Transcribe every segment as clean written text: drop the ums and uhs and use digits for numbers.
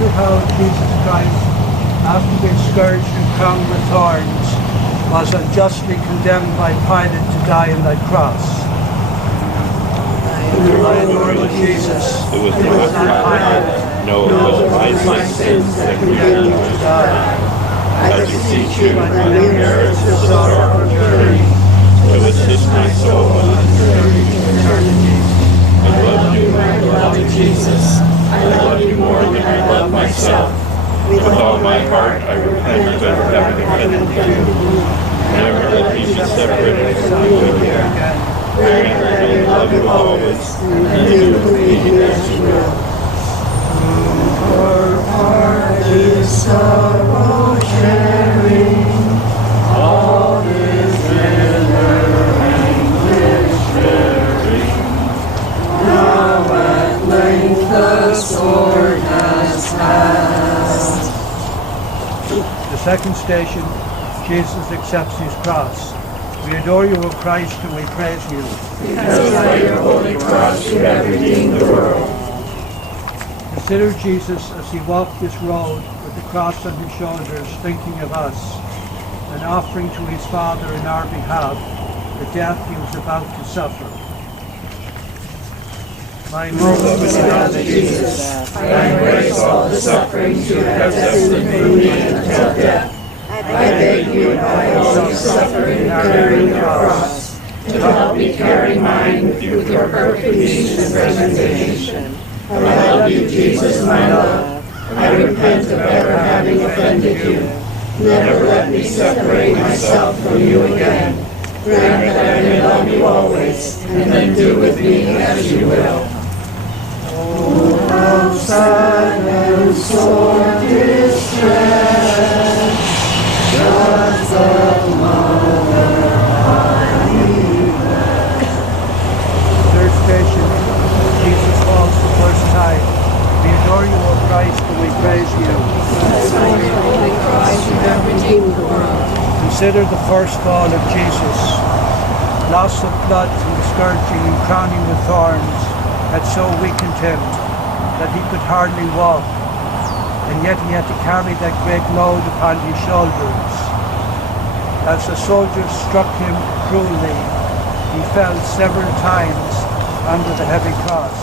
Consider how Jesus Christ, after being scourged and crowned with thorns, was unjustly condemned by Pilate to die on that cross. My Lord Jesus, it was not Pilate, no, it was my sins that condemned you to die. I beseech you, by the merits of the sorrowful journey, to assist my soul unto eternity. I love you, my beloved Jesus. I love you more than I love myself. With all my heart I repent of ever having offended you. Never that you should separate from you again. Grant that I may love you always, and do with me as you will. Our heart is sorrow sharing, all is bitter anguish bearing. Now at length the sword has passed. The second station, Jesus accepts his cross. We adore you, O Christ, and we praise you. Because by your holy cross you have redeemed the world. Consider Jesus as he walked this road with the cross on his shoulders, thinking of us, and offering to his Father in our behalf the death he was about to suffer. My most beloved Jesus, I embrace all the sufferings you have destined for me until death. I beg you, by all your suffering and carrying your cross, to help me carry mine with your perfect peace and resignation. I love you, Jesus, my love. I repent of ever having offended you. Never let me separate myself from you again. Grant that I may love you always, and then do with me as you will. Oh, how sad and sore distress does the mother I neglect. third station, Jesus falls the first time. We adore you, O Christ, and we praise you. Because by your holy cross you have redeemed the world. Consider the first fall of Jesus. Loss of blood from the scourging and crowning with thorns had so weakened him that he could hardly walk, and yet he had to carry that great load upon his shoulders. As the soldiers struck him cruelly, he fell several times under the heavy cross.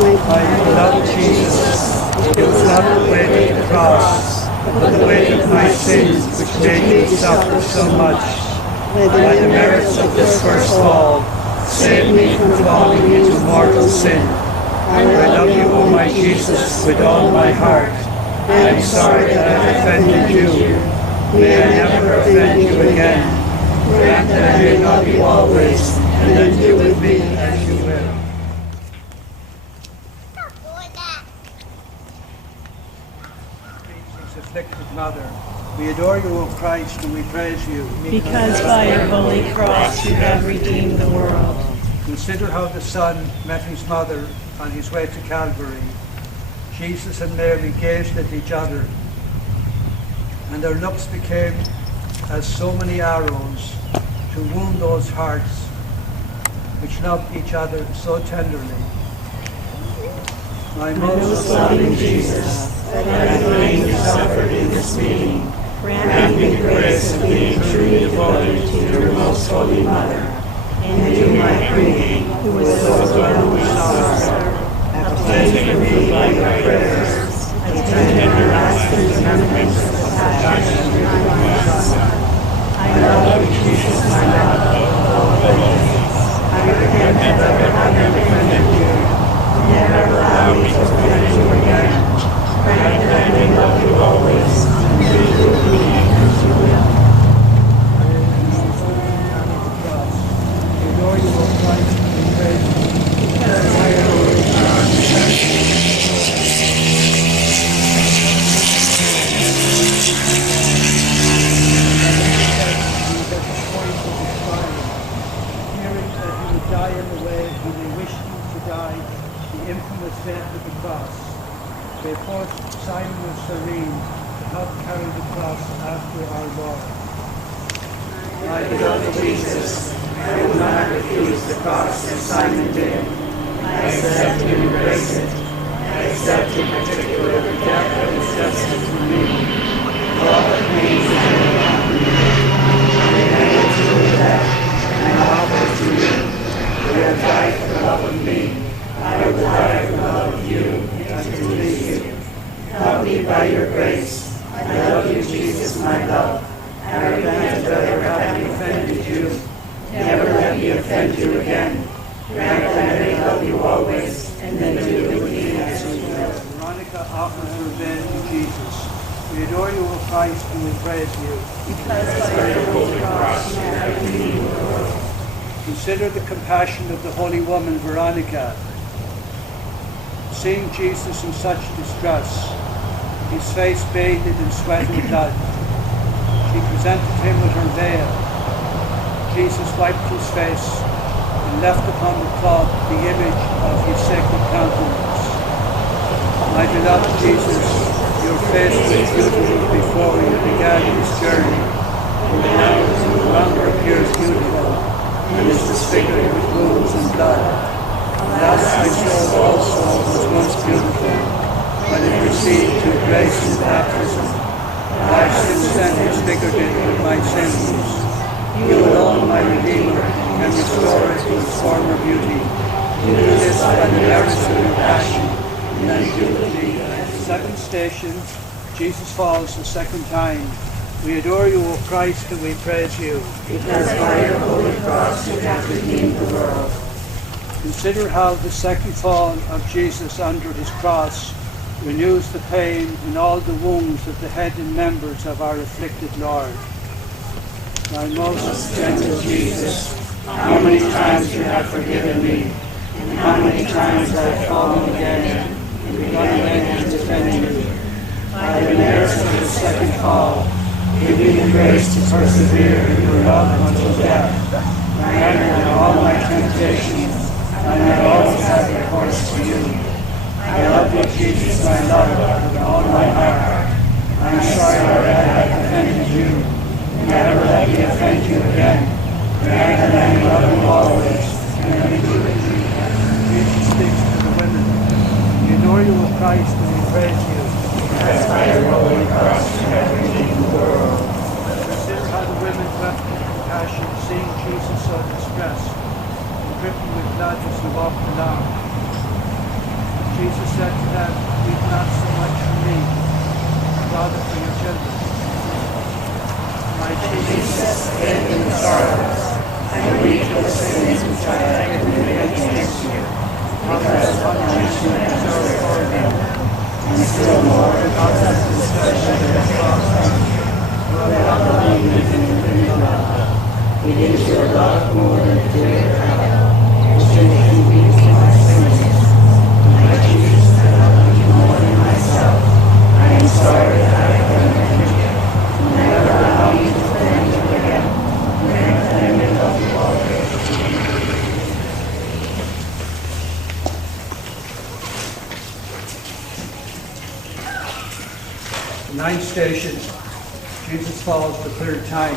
My beloved Jesus, it was not the weight of the cross, but the weight of my sins which made you suffer so much. By the merits of this first fall, save me from falling into mortal sin. I love you, O my Jesus, with all my heart. I am sorry that I offended you. May I never offend you again. Grant that I may love you always, and then do with me as you will. Jesus' afflicted mother, we adore you, O Christ, and we praise you. Because by your holy cross you have redeemed the world. Consider how the Son met his mother on his way to Calvary. Jesus and Mary gazed at each other, and their looks became as so many arrows to wound those hearts which loved each other so tenderly. My most loving Jesus, that everything you suffered in this meeting, grant me the grace of being truly devoted to your most holy mother, and to my Queen, who is so eternally sorrow. Obtain for me by your prayers a tender lasting remembrance of the passion of my Son. I love you, Jesus, my love, always. I repent of ever having offended you. Never allow me to offend you again. Grant that I may love you always, and do with me as you will. we adore you, O Christ, and we praise you. Because by your holy cross you have redeemed the world. Hearing that he would die in the way when they wished him to die, the infamous death of the cross, they forced Simon of Cyrene to help carry the cross after our Lord. My beloved Jesus, I will not refuse the cross as Simon did. I accept and embrace it. I accept in particular the death help me by your grace. I love you, Jesus, my love. I repent of ever having offended you. Never let me offend you again. Grant that I may love you always, and then do with me as you will. Veronica offers her bed to Jesus. We adore you, O Christ, and we praise you. Because by your holy cross you have redeemed the world. Consider the compassion of the holy woman Veronica. Seeing Jesus in such distress, his face bathed in sweat and blood, she presented him with her veil. Jesus wiped his face and left upon the cloth the image of his sacred countenance. My beloved Jesus, your face was beautiful before you began this journey, and now it no longer appears beautiful, and is disfigured with wounds and blood. Thus my soul also was once beautiful, when it received your grace in baptism. I have since then disfigured it with my sins. You alone, my Redeemer, can restore it to its former beauty. You do this by the merits of your passion, and then do with me. Second station, Jesus falls the second time. We adore you, O Christ, and we praise you. Because by your holy cross you have redeemed the world. Consider how the second fall of Jesus under his cross renews the pain and all the wounds of the head and members of our afflicted Lord. My most gentle Jesus, how many times you have forgiven me, and how many times I have fallen again, and begun again to defend you. By the merits of the second fall, give me the grace to persevere in your love until death. Grant that all my temptations I may always have recourse to you. I love you, Jesus, my love, with all my heart. I am sorry that I have offended you. Never let me offend you again. Grant that I may love you always, and let me do with you. Jesus speaks to the women. We adore you, O Christ, and we praise you. Because by your holy cross you have redeemed the world. Consider how the women wept with compassion, seeing Jesus so distressed, and dripping with blood as he walked along. Jesus said to them, "Weep not so much for me, but rather for your children." My Jesus, in the sorrows, I weep for the sins which I have committed against you. Because punishment and sorrow for them, and still more because of the discussion of the cross, you have not believed in the living God. It is your love more than the greater hell, which makes me weep for my sins. My Jesus, I love you more than myself. I am sorry that I have offended you. Never allow me to offend you again. Grant that I may love you always. ninth station, Jesus falls the third time.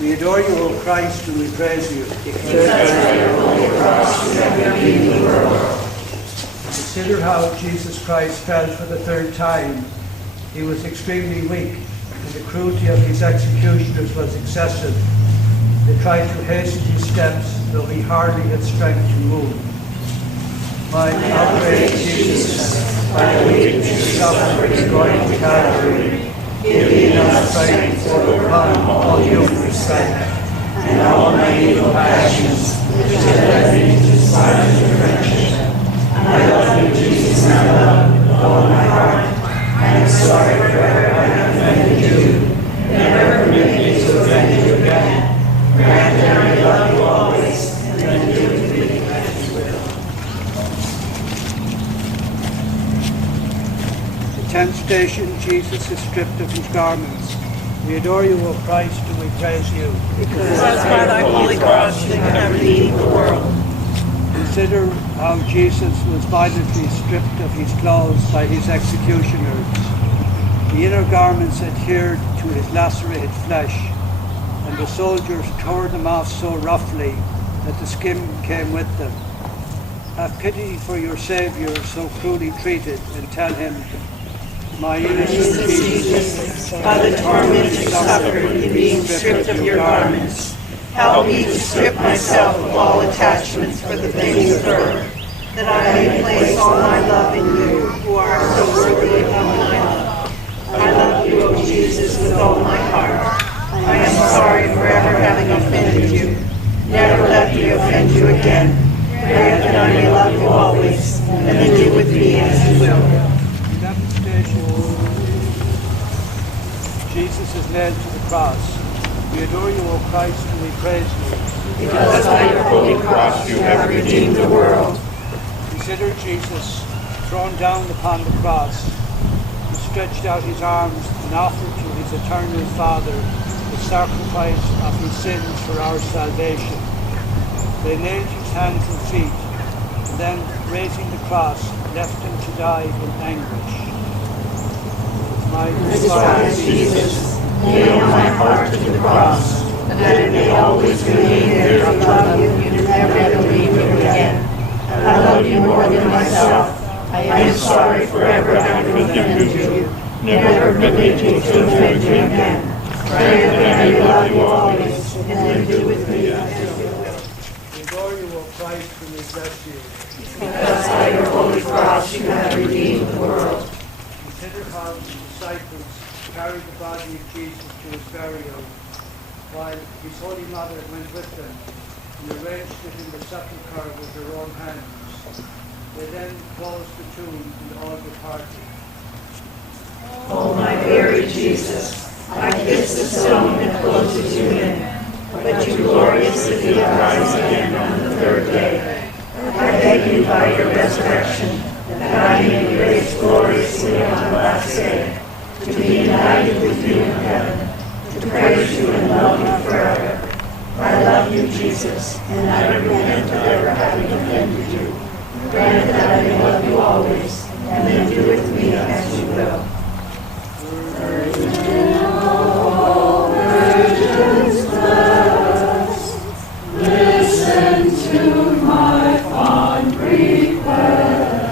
We adore you, O Christ, and we praise you. Because by your holy cross you have redeemed the world. Consider how Jesus Christ fell for the third time. He was extremely weak, and the cruelty of his executioners was excessive. They tried to hasten his steps, though he hardly had strength to move. My outraged Jesus, by the weakness you suffered in going to Calvary, give me enough strength to overcome all human respect, and all my evil passions, which have led me to despise your friendship. I love you, Jesus, and I love you with all my heart. I am sorry for ever I have offended you. Never permit me to offend you again. Grant that I may love you always, and then do with me as you will. The 10th station, Jesus is stripped of his garments. We adore you, O Christ, and we praise you. Because by thy holy cross you have redeemed the world. Consider how Jesus was violently stripped of his clothes by his executioners. The inner garments adhered to his lacerated flesh, and the soldiers tore them off so roughly that the skin came with them. Have pity for your Saviour so cruelly treated, and tell him, my innocent Jesus, By the torment you suffered in being stripped of your garments, help me to strip myself of all attachments for the things of earth, that I may place all my love in you, who are so worthy of my love. Jesus is nailed to the cross. We adore you, O Christ, and we praise you. Because by your holy cross you have redeemed the world. Consider Jesus thrown down upon the cross. He stretched out his arms and offered to his eternal Father the sacrifice of his sins for our salvation. They nailed his hands and feet, and then, raising the cross, left him to die in anguish. My Despised Jesus, nail my heart to the cross, that it may always remain there to love you and never to leave you again. I love you more than myself. I am sorry forever having offended you. Never permit me to offend you again. Grant that I love you always, and then do with me as you will. We adore you, O Christ, and we bless you. Because by your holy cross you have redeemed the world. Consider how the disciples carried the body of Jesus to his burial, while his holy mother went with them and arranged it in the sepulchre with her own hands. They then closed the tomb and all departed. O my very Jesus, I kiss the stone that closes you in, but you gloriously did rise again on the third day. I beg you by your resurrection that I may be raised gloriously on the last day, to be united with you in heaven, to praise you and love you forever. I love you, Jesus, and I repent of ever having offended you. Grant that I may love you always, and then do with me as you will. Listen to my fond request.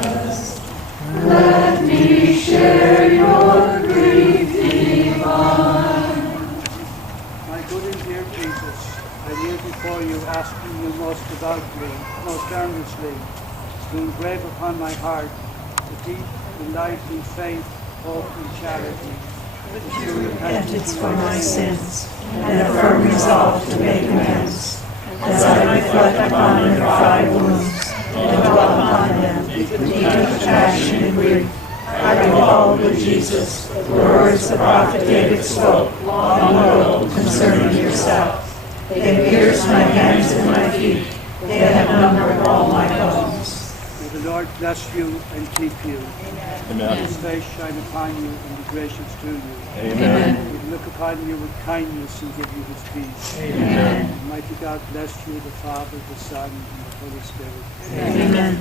Let me share your grief divine. My good and dear Jesus, I kneel before you, asking you most devoutly, most earnestly, to engrave upon my heart the deep and lively faith, hope, and charity, the true Repentance for my sins, and a firm resolve to make amends. As I reflect upon your 5 wounds, and dwell upon them with deep compassion and grief, I recall, good Jesus, the words the prophet David spoke long ago concerning yourself. They pierced my hands and my feet. They have numbered all my bones. May the Lord bless you and keep you. Amen. His face shine upon you and be gracious to you. Amen. He look upon you with kindness and give you his peace. Amen. Almighty God bless you, the Father, the Son, and the Holy Spirit. Amen.